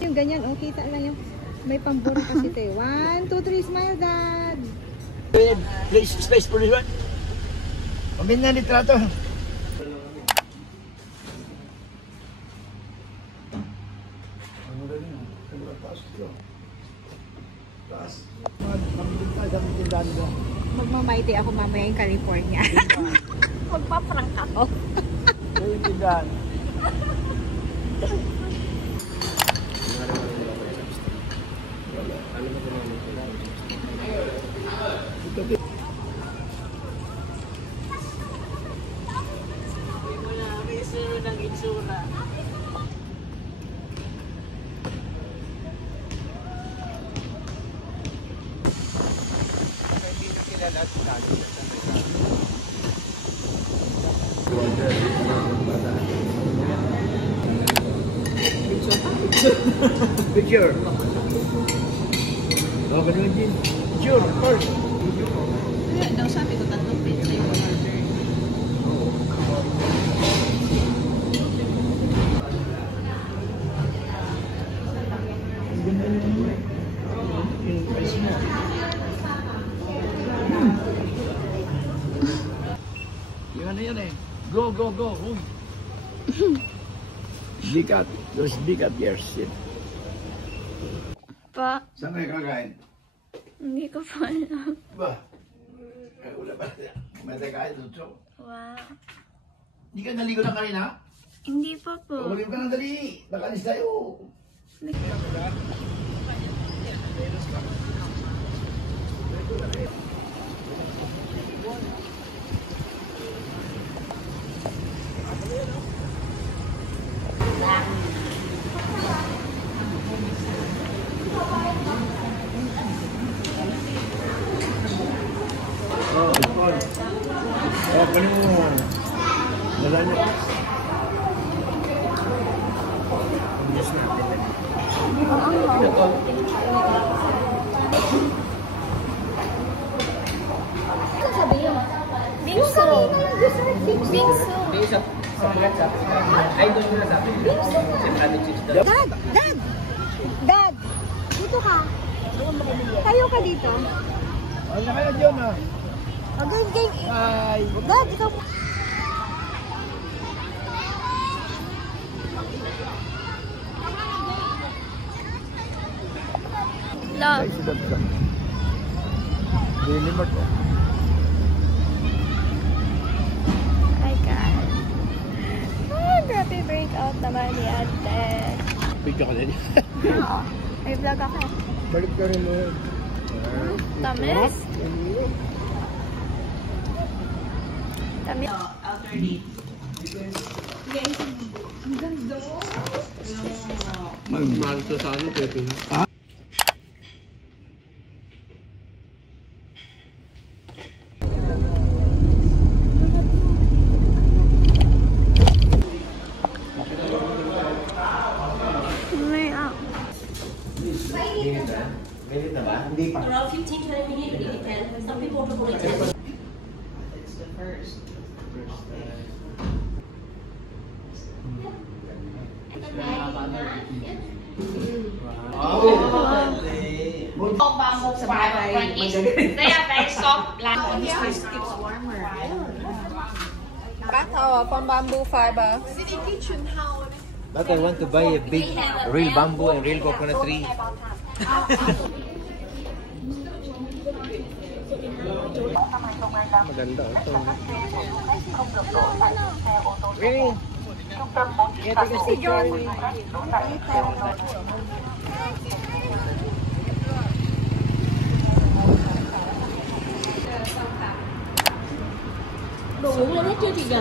Yung ganyan, oh, kita lang yung may pambura kasi ito eh. 1, 2, 3, smile, Dad! Please, space for this one. Pambin na litrato. Magmamaiti ako mamaya yung California. Magpaprank ako. Picture. Oh, ganun din. Picture, of course. Kaya daw sabi ko tatlong pizza yung order. Yung ano yan eh. Go, go, go. Bigat. There's bigat here. Shit. Pa, Saan kayo kakain? hindi ko pa alam. Ba? Eh, wala ba? May kain dito. Wow. Hindi ka naligo na kanina? Hindi pa po. Umalim ka ng dali. Bakalis tayo. Oh, paano mo? Wala niya. Yes natin. Ito. Ano sabi yun? Bingsu. Bingsu. Sa plaza. Ay, doon muna sa akin. Dad! Dad! Dad! Dito ka. Tayo ka dito. Ano na kayo dyan ah? Again, game. Hi! Dad, ikaw. Love. Ay, sidap ka. Daily mart oh. Hi guys. Ah, grabe breakout naman ni ate. Video ka din. Oo. May vlog ako. Balik ka rin mo. Tamis. Tamis. Mahal sa ano, Pepe. Minute na ba? Hindi pa. Around 15-20 minutes, it depends. Some people will only take. It's the first. Bamboo fiber French. They are very soft. From bamboo fiber. But I want to buy a big real bamboo and real coconut tree. Maganda ito. Really? Si John. Đồ uống lên hết chưa chị nhỉ?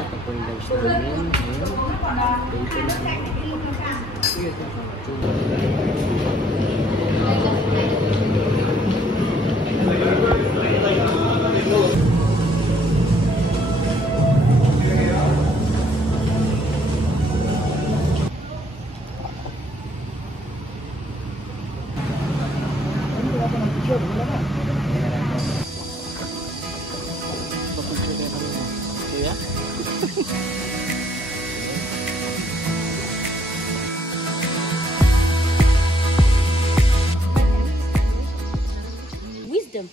wisdom.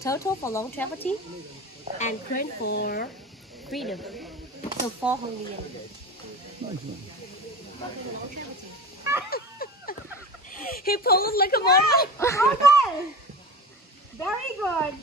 Turtle for longevity, and crane for freedom. So 4 Hungarian. He pulled like a model. Okay. Very good.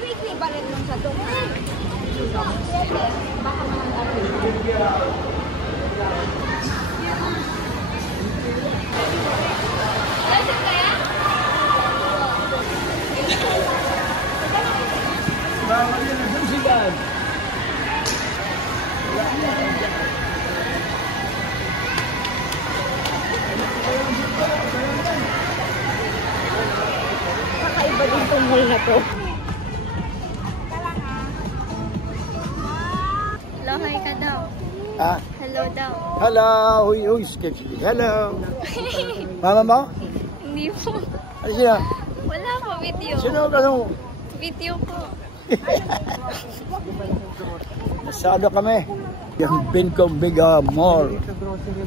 Quickly balik mo sa doon. Baka kakaiba din itong mall na to. Hello, hi ka daw. Ah, Hello daw. hello. Who's Kipsi? Hello. Mama mo? Hindi po. Ano siya? Wala po video. Sino ka nung? Video po. Nasado kami. Yung Vincom Biga Mall,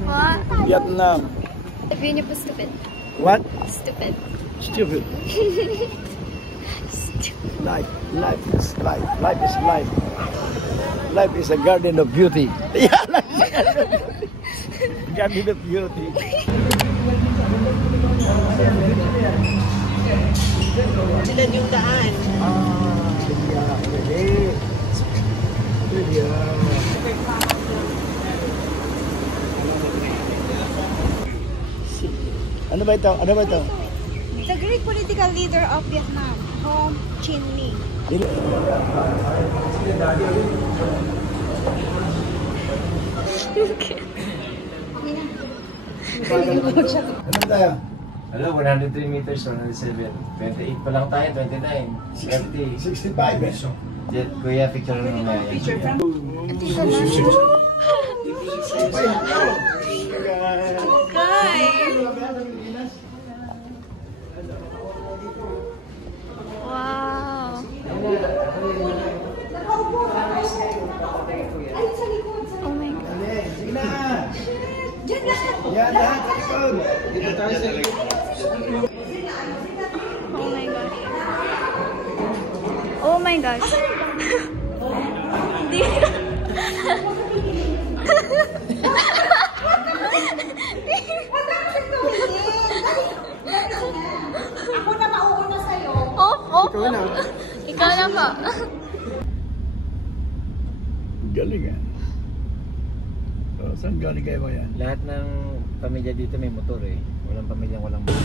What? Vietnam. Sabihin niyo po stupid. What? Stupid. Stupid. Life is life. Life is life. Life is a garden of beauty. Yeah, life is a garden of beauty. Sila yung daan. Ano ba ito? Ano ba ito? The great political leader of Vietnam, Ho Chi Minh. Ano tayo? Hello, 103 meters, 107. 28 pa lang tayo, 29. 30. 65 eh. Jet, kuya, picture na naman. Picture from? Wow. Oh my God. Sige na. Yan lahat sa likod. Dito tayo sa likod. Oh my gosh. Oh my gosh. Hindi. Ako na mauuna sa'yo. Oh. Ikaw na po. Galing ah. Oh, saan galing kayo yan? Lahat ng pamilya dito may motor eh. Walang pamilyang walang motor.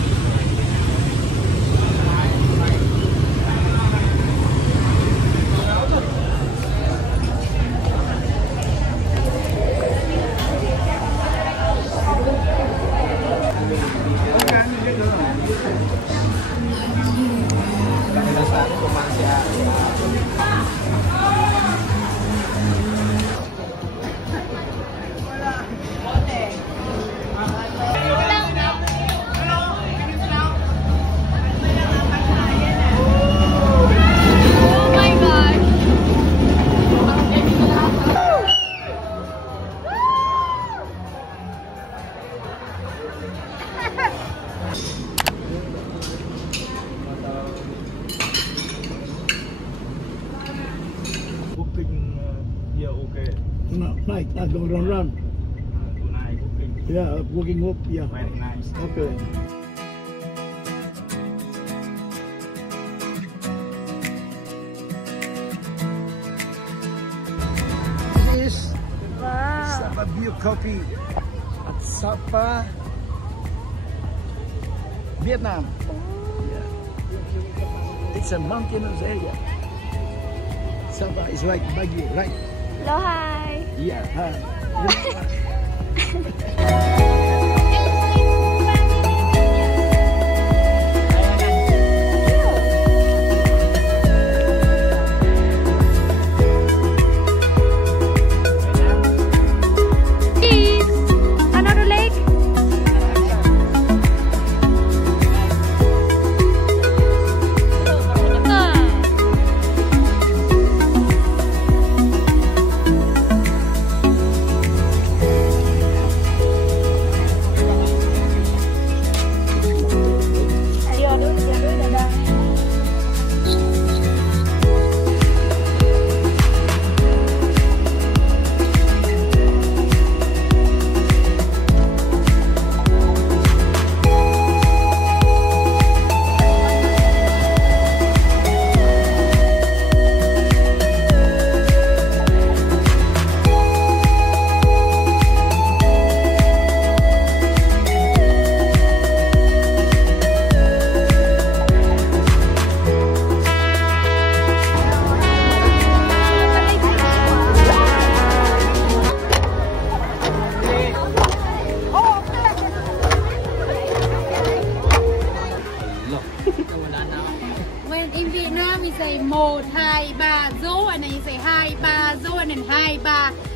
Oh my gosh. Yeah, okay. No, night, going round. Yeah, walking up, yeah. Very nice. Okay. This is Sapa View Coffee at Sapa, Vietnam. Yeah. It's a mountainous area. Sapa is like Baguio, right? Hello, hi. Yeah.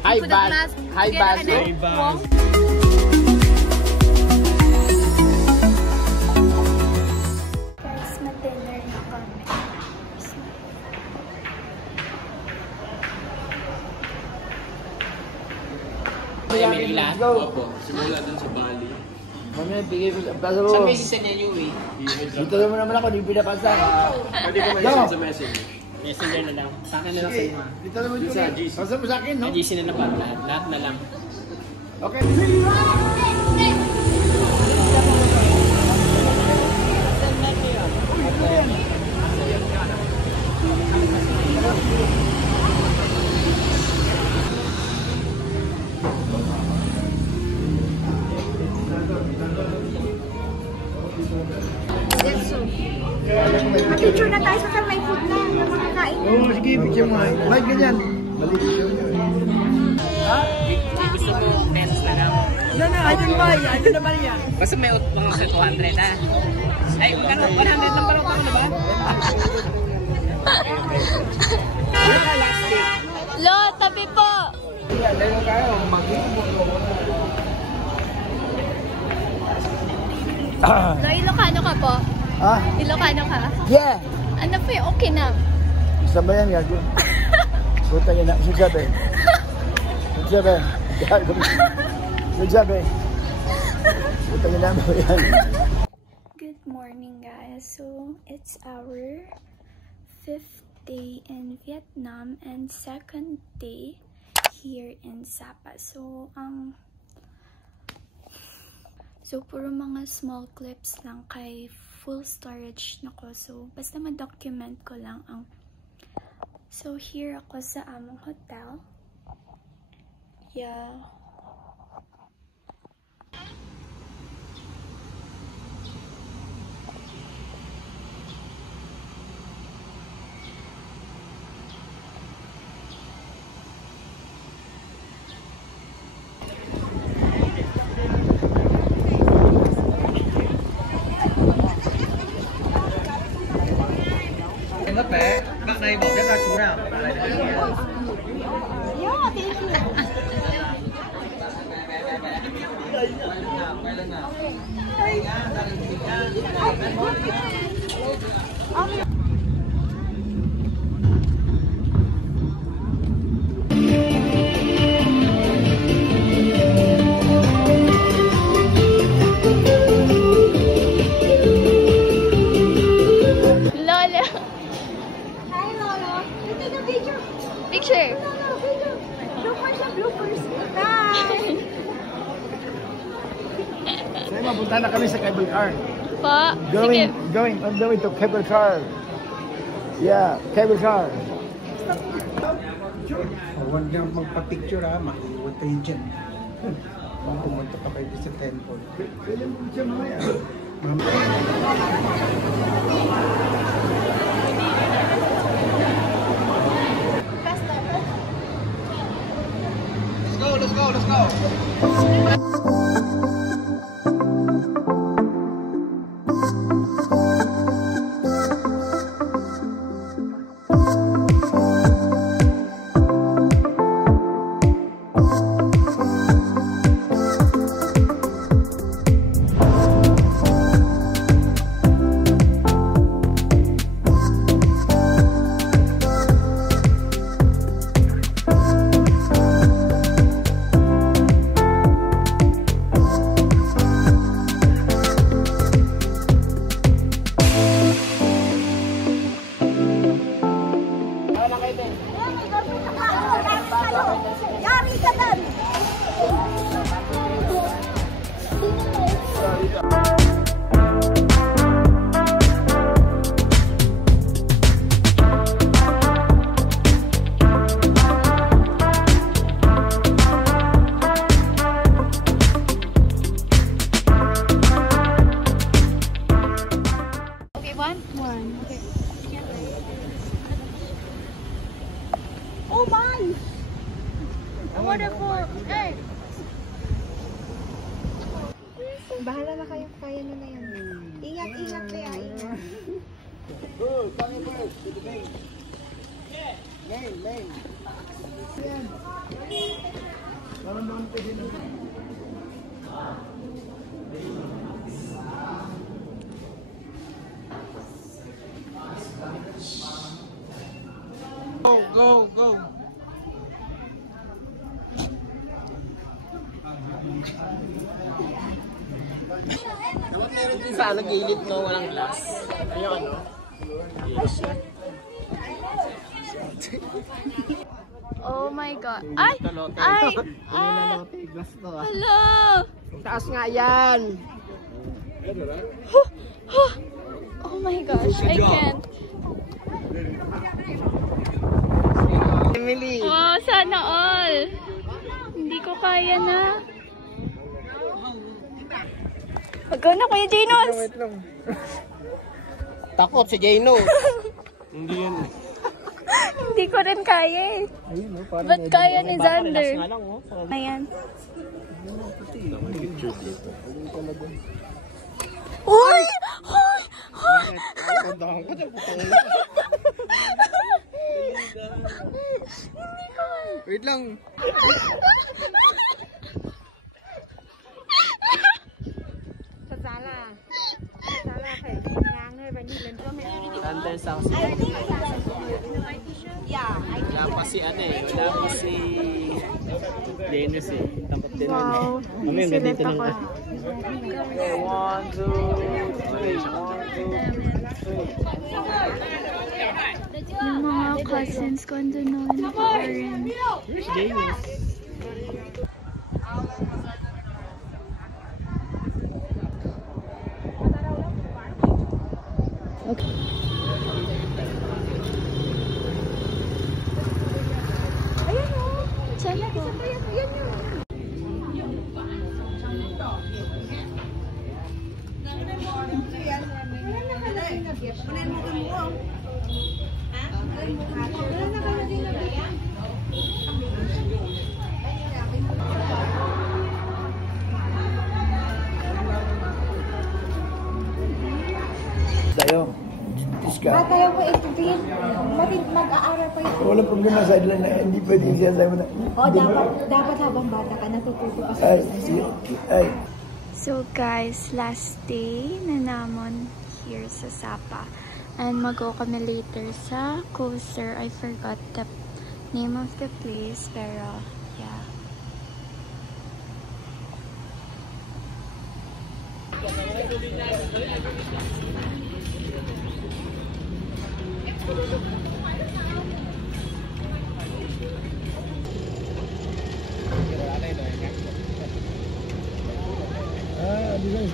Hi, put the Baz. mask Hi, together Baz. and then Hi, walk. Guys, mag-dinner na kami. Manila? Opo. Simula dun sa Bali. Mamaya, bigay ko sa plaza mo. Saan may sisend niya yung dito naman ako, hindi pinapasa. Pwede ko may sisend sa messenger. Messenger na lang. Sa akin na lang sa inyo. Dito naman yung GC. Pasa mo sa akin, no? GC na lang lahat. Lahat na lang. Okay. Picture na tayo sa may food na. Kain. Oo, sige, picture mo. Like ganyan. Balik picture nyo. Gusto mo pens na lang. No, ayun ba? Ayun naman yan. Basta may mga 200 ha. Ay, magkano? 100 lang parang na ba? Lo, tabi po! Lo, Ilocano ka po? Ah, Ilocano ka? yeah. Ano po yung okay na? Gusto ba yan, gago? Puta yun na. Sigsabi. Sigsabi. Gago. Sigsabi. Puta yun na mo yan. Good morning, guys. So, it's our 5th day in Vietnam and 2nd day here in Sapa. So, puro mga small clips lang kay full storage na ko. So, basta ma-document ko lang ang... So, here ako sa among hotel. Yeah. Em rất bé. Bạn này bỏ tiếp ra chú nào? Yeah, thank you. Lola! Hi, Lolo. Let's take a picture. Picture! No, picture. Bloopers na bloopers. Bye! Sige, mapunta na kami sa cable car. Po, sige. Going on the way to cable car. Yeah, cable car. Huwag niya magpa-picture ha, makiiwan tayo dyan. Kung pumunta ka kayo sa temple. Pwede mo siya mamaya. Let's go! Yari ka dan! Okay, one. Okay. Oh my! Wonderful! Hey! Bahala na kayo, kaya nyo na yan. Ingat, kaya ingat. Good, coming first to the base. Go, go. Sa ano, gilid no, walang glass. Ayun, ano? Oh my God. Ay! Ay! Ah! Hello! Taas nga yan! Oh my gosh, I can't. Emily! Oh, sana all. Hindi ko kaya na. Ikaw na, Kuya Janos. Takot si Jano. Hindi yun. Hindi ko rin kaya eh. Ba't kaya ni Xander? Ayan. Uy! Uy! Wait lang. Thunder Sounds. Wala pa si ano eh. Wala pa si Dennis eh. Takot din nun eh. Kami ang ganito ng... 1, 2, 3. Yung mga cousins ko andun na naka-orange. Where's Dennis? Saan po? Tayo. Iska. Tayo po itutin. Mag-aaral pa yun. Walang problema sa adlan na hindi pwede siya sa mo na. O, dapat habang bata ka, natututo ka sa Ay. So guys, last day na namon here sa Sapa. And mag-go kami later sa coaster. I forgot the name of the place, pero yeah.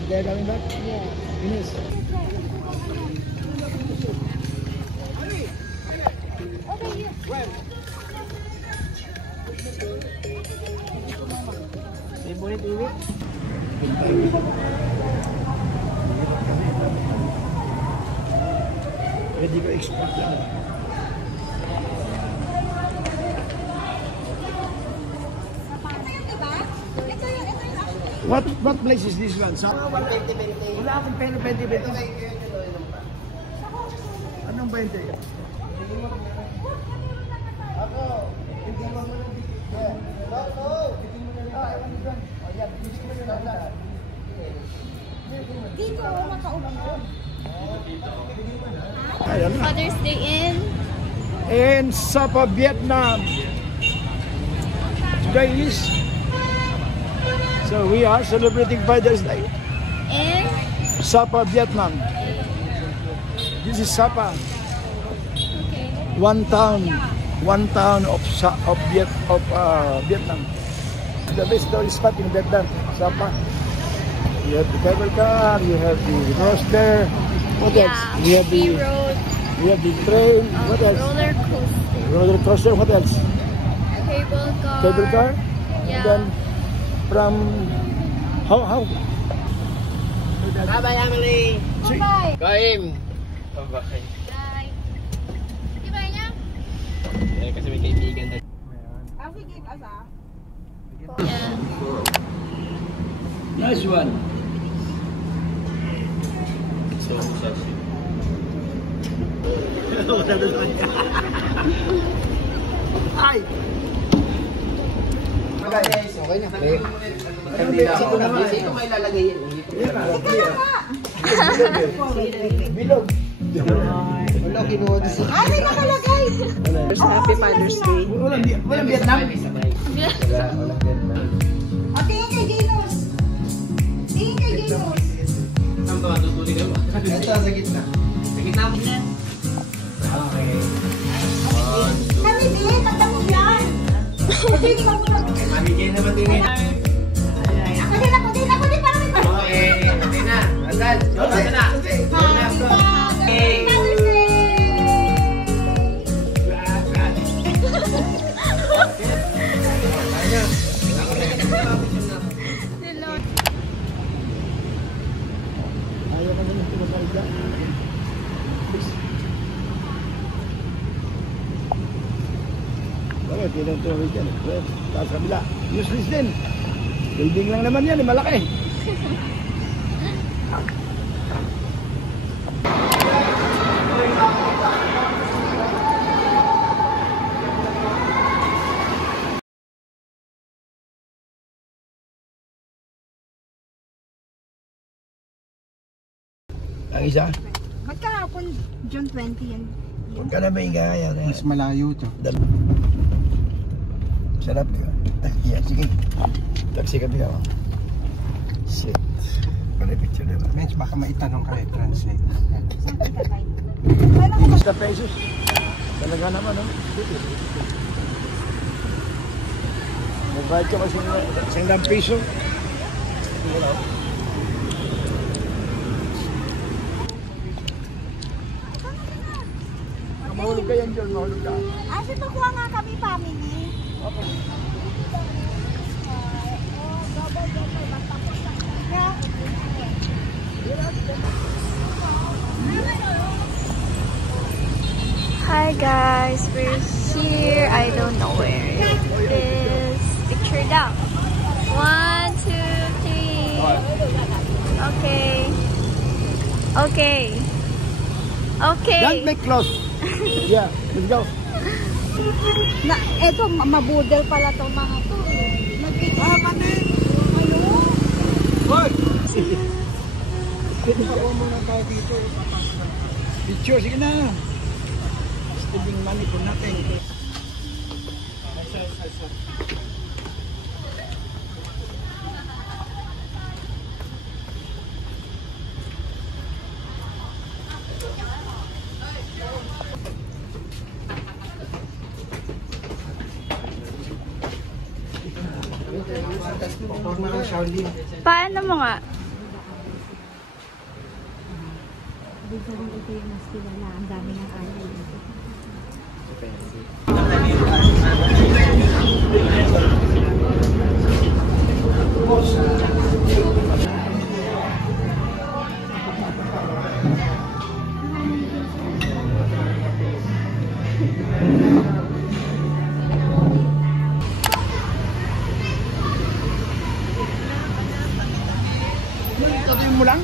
They're coming back? Yeah. Finish. Pwede ko export lang. What place is this one? Sa 120. Wala akong pera 20. Anong 20? Ako. Hindi mo mo lang dito. Dito, makaulang ko. Father's Day in Sapa, Vietnam. Today is, so we are celebrating Father's Day in Sapa, Vietnam. This is Sapa. okay. One town of Vietnam. The best tourist spot in Vietnam, Sapa. You have the cable car, you have the roaster. What else? You have the road, you have the train. What else? roller coaster, Roller coaster. What else? cable car. Cable car. Yeah. And then from how? Bye-bye, Emily! Bye! Kaim! Bye-bye. Bye. Diba niya? Eh, kasi may kaibigan na. Afi give us Yeah. Nice one. So, sassy. Ay! Okay na. Ito may lalagay yan. Bilog. Wala, kinuha din sa... Ah, may nakalagay! Happy Father's Day. Walang Vietnam? Walang Vietnam. O, tingin kay Janos. Tingin kay Janos. Saan ba tutuloy kayo? Ito, sa gitna. Sa gitna mo. Okay. Kami din, magdamo yan. Hindi ka muna. Mamigay naman din eh. Ako din, parang may Okay, hindi na. Asal. Asal na. Okay. Father's Day! Ayaw ka naman tumasalga. Bakit? Ilang tuloy dyan. Tapos kabila. Useless din. Building lang naman yan. Malaki. Ang isa? Magkahapon, June 20 yan. Huwag ka na ba ikaya? Mas malayo to. Sarap, di ba? Yeah, sige. Taxi kami ako. Shit. Pala picture na ba? Mensch, baka maitanong ka translate. Basta pesos. Talaga naman, no? Nagbayad ka kasi ng piso. Mahulog ka yan, John. Mahulog ka. Asa pakuha nga kami, family. Hi guys, we're here. I don't know where it is. Picture down. 1, 2, 3. Okay. Okay. Okay. Don't make close. Yeah, let's go. Na, eto, mabudel pala to mga to. Nag-picture. Mati! Ano? Hoy! Ako muna tayo dito. Picture, sige na. Spending money for nothing. Forma ng Shaolin. Paano mo nga? Dito rin ito yung mas kilala. Ang dami ng alay. Tatuin mo lang?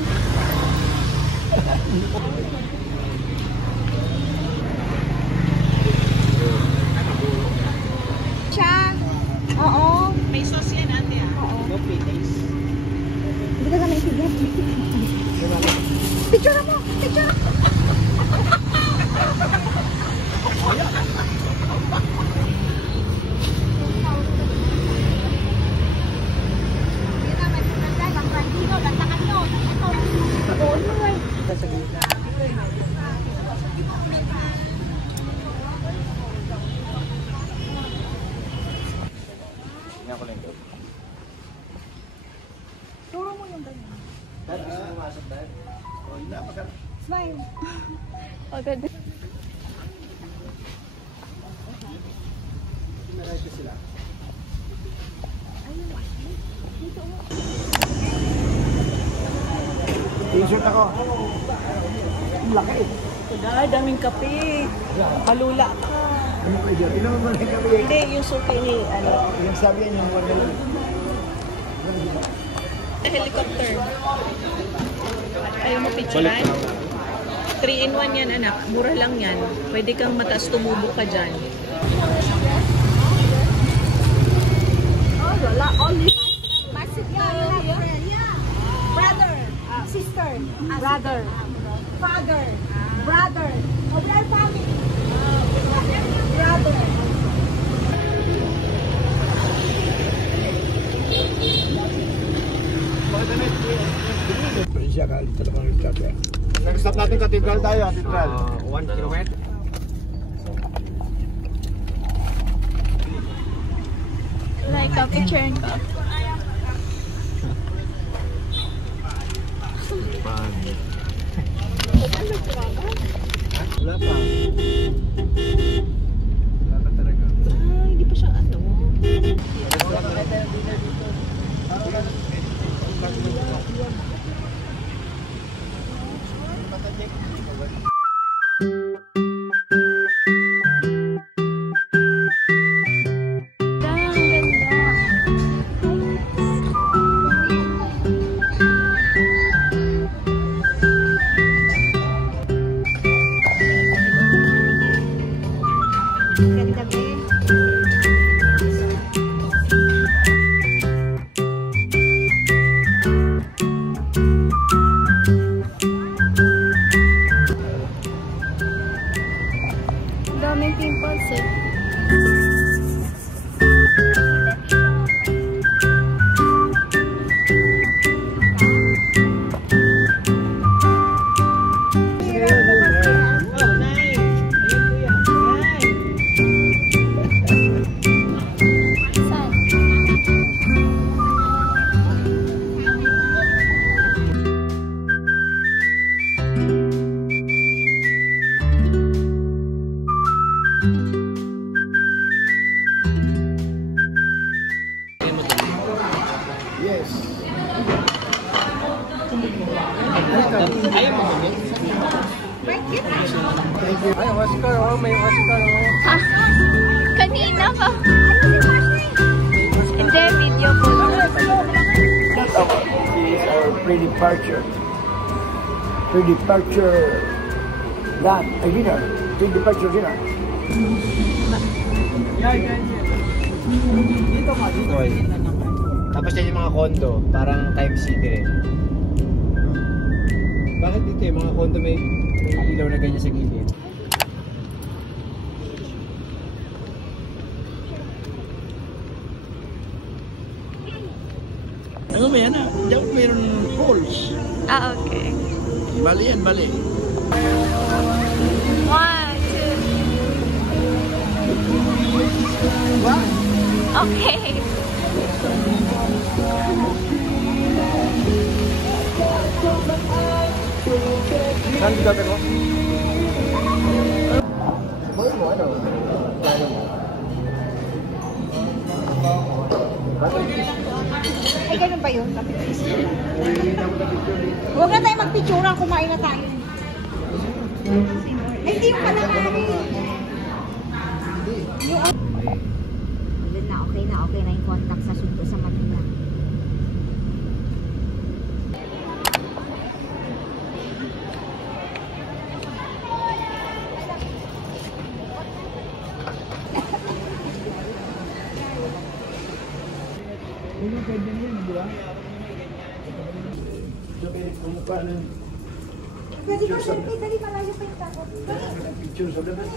Siya. Oo. May sauce yan, ate. Oo. Okay, thanks. Hindi ka naman isigap. Picture mo! Picture! Tingnan ko lang ito. Turo mo yung ganyan. Smile. Agad. T-shirt ako. Laki. Kuday, daming kape. Palula ka. Ano pwede? Ilan mo na yung gabi? Hindi, yung suki ni, ano, Yung sabi yan yung wala lang. helicopter. Ayaw mo picturean? 3-in-1 yan, anak. Mura lang yan. Pwede kang mataas tumubo ka dyan. Only my sister, brother, sister, brother, father, brother. Oh, we are family. Brother. Next stop natin, Cathedral tayo, Cathedral. 1 kilometer. Like a picture ko. Wala pa. Wala pa talaga. Hindi pa siya ano. Ganda ba? Daming pimples eh. Saan? Yes. Ayaw mo ba? Ay, Oscar, oh, may Oscar, oh. Ah, kanina pa. Hindi, video ko. This is our pre-departure. Pre-departure dinner. Pre-departure dinner. Boy. Tapos yan yung mga condo, parang Time City rin. Bakit dito yung mga condo may ilaw na ganyan sa gilid? Ano ba yan ah? Diyan mayroon poles. Ah, okay. Bali yan, bali. 1, 2. Okay. Saan dito ko? Ay, ganun ba yun? Huwag na tayo magpicturean, kumain na tayo. Ay, hindi yung kalahari. Okay na yung contact sa sundo sa Manila. Dali ka, dali malayo pa yung takot. Picture sa labas.